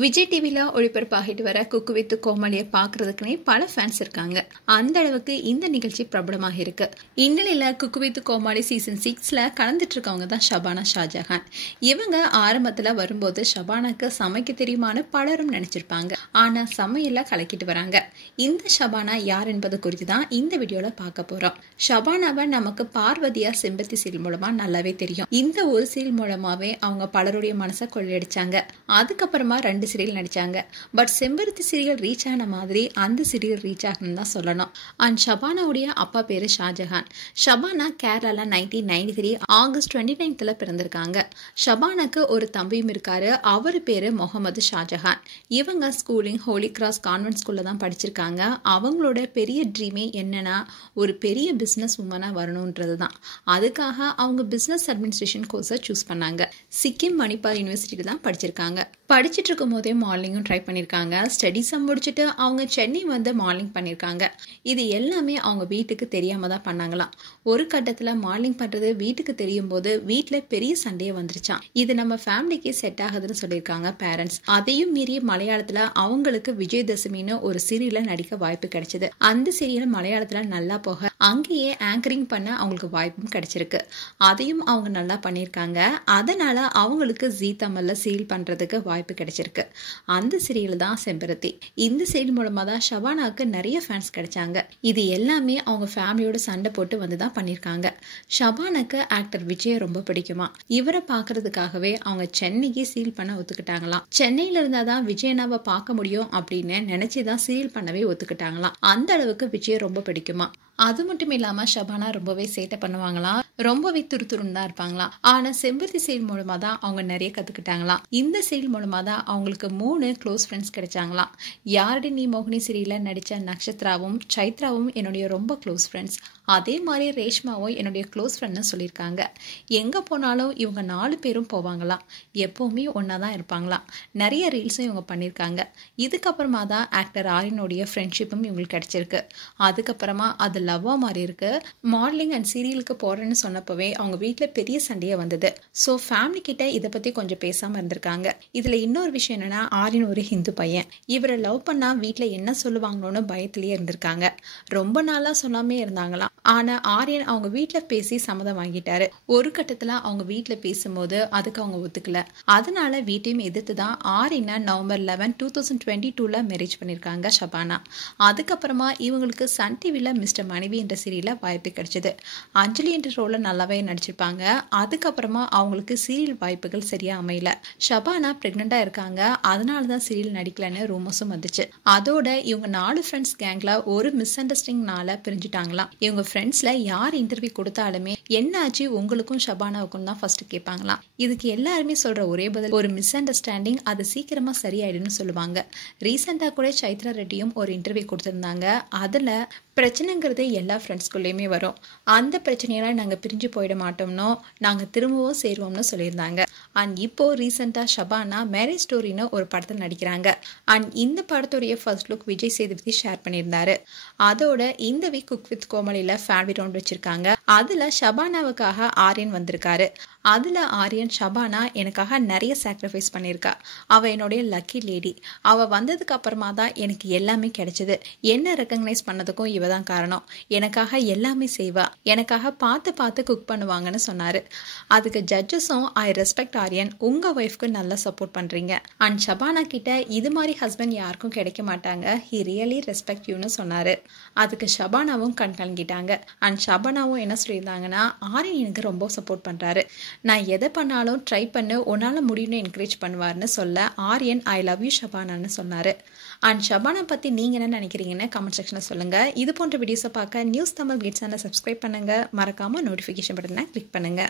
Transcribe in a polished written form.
விஜய் டிவில ஒளிபரப்பாகிட்டு வர cook with கோமாளியை பாக்குறதுக்குனே பல ஃபேன்ஸ் இருக்காங்க. அந்த அளவுக்கு இந்த நிகழ்ச்சி பிரபலமாக இருக்கு. இந்நிலையில குக்கு வித் கோமாளி சீசன் 6ல கலந்துட்டு இருக்கவங்க தான் ஷபானா ஷாஜஹான். இவங்க ஆரம்பத்துல வரும்போது ஷபானாக்கு சமைக்க தெரியுமான்னு பலரும் நினைச்சிருப்பாங்க. ஆனா சமையல கலக்கிட்டு வராங்க. இந்த ஷபானா யார் என்பது குறித்து தான் இந்த வீடியோல பார்க்க போறோம். ஷபானாவை நமக்கு பார்வதியா செம்பருத்தி சீரியல் மூலமா நல்லாவே தெரியும். இந்த ஒரு சீரியல் மூலமாவே அவங்க பலருடைய மனசை கொள்ளையடிச்சாங்க. அதுக்கப்புறமா 2 சீரியல் நடிச்சாங்க. பட் செம்பருத்தி சீரியல் ரீச் ஆன மாதிரி அந்த சீரியல் ரீச் ஆகணும்னு தான் சொல்லணும். அண்ட் ஷபானாவுடைய அப்பா பேரு ஷாஜஹான். ஷபானா கேரளால 1993 ஆகஸ்ட் 29th பிறந்திருக்காங்க. ஷபானாக்கு ஒரு தம்பியும் இருக்காரு. அவரு பேரு முகமது ஷாஜஹான். இவங்க ஸ்கூலிங் ஹோலி கிராஸ் கான்வென்ட் ஸ்கூல்ல தான் படிச்சிருக்காங்க. அவங்களோட பெரிய ட்ரீமே என்னன்னா ஒரு பெரிய பிசினஸ் உமனா வரணும்ன்றது தான். அதுக்காக அவங்க பிசினஸ் அட்மினிஸ்ட்ரேஷன் கோர்ஸை சூஸ் பண்ணாங்க. சிக்கிம் மணிப்பால் யூனிவர்சிட்டியில தான் படிச்சிருக்காங்க. படிச்சுட்டு இருக்கும் போதே மார்னிங்கும் ட்ரை பண்ணியிருக்காங்க. ஸ்டடீஸை முடிச்சுட்டு அவங்க சென்னை வந்து மார்னிங் பண்ணியிருக்காங்க. இது எல்லாமே அவங்க வீட்டுக்கு தெரியாம தான் பண்ணாங்களாம். ஒரு கட்டத்தில் மார்னிங் பண்ணுறது வீட்டுக்கு தெரியும் போது வீட்டில் பெரிய சண்டையே வந்துருச்சான். இது நம்ம ஃபேமிலிக்கு செட் ஆகுதுன்னு சொல்லியிருக்காங்க பேரண்ட்ஸ். அதையும் மீறி மலையாளத்தில் அவங்களுக்கு விஜயதசமின்னு ஒரு சீரியல்ல நடிக்க வாய்ப்பு கிடைச்சது. அந்த சீரியல் மலையாளத்தில் நல்லா போக அங்கேயே ஆங்கரிங் பண்ண அவங்களுக்கு வாய்ப்பும் கிடைச்சிருக்கு. அதையும் அவங்க நல்லா பண்ணியிருக்காங்க. அதனால அவங்களுக்கு ஜீ தமிழ்ல சீரியல் பண்றதுக்கு வாய்ப்பு கிடைச்சிருக்கு. அந்த சீரியல் தான் செம்பருத்தி. இந்த சீரியல் மூலமா தான் ஷபானாக்கு நிறைய ஃபேன்ஸ் கிடைச்சாங்க. இது எல்லாமே அவங்க ஃபேமிலியோட சண்டை போட்டு வந்து தான் பண்ணியிருக்காங்க. ஷபானாக்கு ஆக்டர் விஜய் ரொம்ப பிடிக்குமா. இவரை பாக்குறதுக்காகவே அவங்க சென்னைக்கு சீரியல் பண்ண ஒத்துக்கிட்டாங்களாம். சென்னையில இருந்தா தான் விஜயனாவை பார்க்க முடியும் அப்படின்னு நினைச்சுதான் சீரியல் பண்ணவே ஒத்துக்கிட்டாங்களாம். அந்த அளவுக்கு விஜய் ரொம்ப பிடிக்குமா. அது மட்டும் இல்லாம ஷபானா ரொம்பவே சேட்டை பண்ணுவாங்களாம். ரொம்பவே துருதுருன்னு தான் இருப்பாங்களாம். ஆனா செம்பருத்தி சீரியல் மூலமா தான் அவங்க நிறைய கத்துக்கிட்டாங்களாம். இந்த சீரியல் மூலமா தான் அவங்களுக்கு 3 க்ளோஸ் ஃப்ரெண்ட்ஸ் கிடைச்சாங்களாம். யாரடி நீ மோகினி சீரியல்ல நடிச்ச நக்ஷத்ராவும் சைத்ராவும் என்னுடைய ரொம்ப க்ளோஸ் ஃப்ரெண்ட்ஸ். அதே மாதிரி ரேஷ்மாவும் என்னுடைய க்ளோஸ் ஃப்ரெண்ட்னு சொல்லியிருக்காங்க. எங்க போனாலும் இவங்க 4 பேரும் போவாங்களாம். எப்பவுமே ஒன்னாதான் இருப்பாங்களாம். நிறைய ரீல்ஸும் இவங்க பண்ணியிருக்காங்க. இதுக்கப்புறமா தான் ஆக்டர் ஆரியனுடைய ஃப்ரெண்ட்ஷிப்பும் இவங்களுக்கு கிடைச்சிருக்கு. அதுக்கப்புறமா அது லவ்வா மாறி இருக்கு. மாடலிங் அண்ட் சீரியலுக்கு போறேன்னு சொன்னப்பவே அவங்க வீட்டுல பெரிய சண்டையே வந்தது. ஸோ ஃபேமிலி கிட்ட இதை பத்தி கொஞ்சம் பேசாம இருந்திருக்காங்க. இதுல இன்னொரு விஷயம் என்னன்னா ஆரியன் ஒரு ஹிந்து பையன். இவரை லவ் பண்ணா வீட்டுல என்ன சொல்லுவாங்களோன்னு பயத்திலேயே இருந்திருக்காங்க. ரொம்ப நாளா சொல்லாமே இருந்தாங்களாம். ஆனா ஆரியன் அவங்க வீட்டுல பேசி சம்மதம் வாங்கிட்டாரு. ஒரு கட்டத்துல அவங்க வீட்டுல பேசும்போது அதுக்கு அவங்க ஒத்துக்கல. அதனால வீட்டையும் எதிர்த்துதான் ஆரியனை நவம்பர் 11, 2022 மேரேஜ் பண்ணிருக்காங்க ஷபானா. அதுக்கப்புறமா இவங்களுக்கு சன் டிவில மிஸ்டர் மனைவி என்ற சீரியல்ல வாய்ப்பு கிடைச்சது. அஞ்சலி என்ற ரோல்ல நல்லாவே நடிச்சிருப்பாங்க. அதுக்கப்புறமா அவங்களுக்கு சீரியல் வாய்ப்புகள் சரியா அமையல. ஷபானா பிரெக்னண்டா இருக்காங்க. அதனாலதான் சீரியல் நடிக்கலன்னு ரூமர்ஸும் வந்துச்சு. அதோட இவங்க 4 ஃப்ரெண்ட்ஸ் கேங்ல ஒரு மிஸ் அண்டர்ஸ்டாண்டிங்னால பிரிஞ்சுட்டாங்களாம். இவங்க ஃப்ரெண்ட்ஸ்ல யார் இன்டர்வியூ கொடுத்தாலுமே என்ன ஆச்சு உங்களுக்கும் ஷபானாவுக்கும் தான் ஃபர்ஸ்ட் கேட்பாங்களாம். இதுக்கு எல்லாருமே சொல்ற ஒரே பதில் ஒரு மிஸ் அண்டர்ஸ்டாண்டிங், அது சீக்கிரமா சரியாயிடுன்னு சொல்லுவாங்க. ரீசெண்டா கூட சைத்ரா ரெட்டியும் ஒரு இன்டர்வியூ கொடுத்திருந்தாங்க. அதுல பிரச்சனைங்கிறது எல்லா ஃப்ரெண்ட்ஸ்குள்ளேயுமே வரும். அந்த பிரச்சனையால நாங்கள் பிரிஞ்சு போயிட மாட்டோம்னோ நாங்கள் திரும்பவும் சேருவோம்னு சொல்லியிருந்தாங்க. அண்ட் இப்போ ரீசெண்டாக ஷபானா மேரேஜ் ஸ்டோரின்னு ஒரு படத்தில் நடிக்கிறாங்க. அண்ட் இந்த படத்துடைய first look Vijay Sethupathi share பண்ணியிருந்தாரு. அதோட இந்த வீக் குக் வித் கோமாளியில் ஃபேமிலி ரவுண்ட் வச்சிருக்காங்க. அதில் ஷபானாவுக்காக ஆரியன் வந்திருக்காரு. அதில் ஆரியன் ஷபானா எனக்காக நிறைய சாக்ரிஃபைஸ் பண்ணியிருக்கா. அவள் என்னுடைய லக்கி லேடி. அவள் வந்ததுக்கு அப்புறமா தான் எனக்கு எல்லாமே கிடைச்சது. என்ன ரெக்கக்னைஸ் பண்ணதுக்கும் இவ தான் காரணம். எனக்காக எல்லாமே செய்வா. எனக்காக பார்த்து பார்த்து குக் பண்ணுவாங்கன்னு சொன்னாரு. அதுக்கு ஜட்ஜஸும் ஐ ரெஸ்பெக்ட் ஆரியன், உங்க ஒய்ஃப்க்கு நல்லா சப்போர்ட் பண்றீங்க. அண்ட் ஷபானா கிட்ட இது மாதிரி ஹஸ்பண்ட் யாருக்கும் கிடைக்க மாட்டாங்க. ஹி ரியலி ரெஸ்பெக்ட் யூன்னு சொன்னாரு. அதுக்கு ஷபானாவும் கண் கலங்கிட்டாங்க. அண்ட் ஷபானாவும் என்ன சொல்லியிருந்தாங்கன்னா ஆரியன் எனக்கு ரொம்ப சப்போர்ட் பண்றாரு. நான் எதை பண்ணாலும் ட்ரை பண்ணு, உன்னால முடியும்னு என்கரேஜ் பண்ணுவார்னு சொல்ல ஆரியன் ஐ லவ் யூ ஷபானான்னு சொன்னாரு. அண்ட் ஷபானா பத்தி நீங்க என்ன நினைக்கிறீங்கன்னு கமெண்ட் செக்ஷன்ல சொல்லுங்க. இது போன்ற வீடியோஸை பார்க்க நியூஸ் தமிழ் கிட்ஸ் சேனலை சப்ஸ்கிரைப் பண்ணுங்க. மறக்காம நோட்டிஃபிகேஷன் பட்டனை கிளிக் பண்ணுங்க.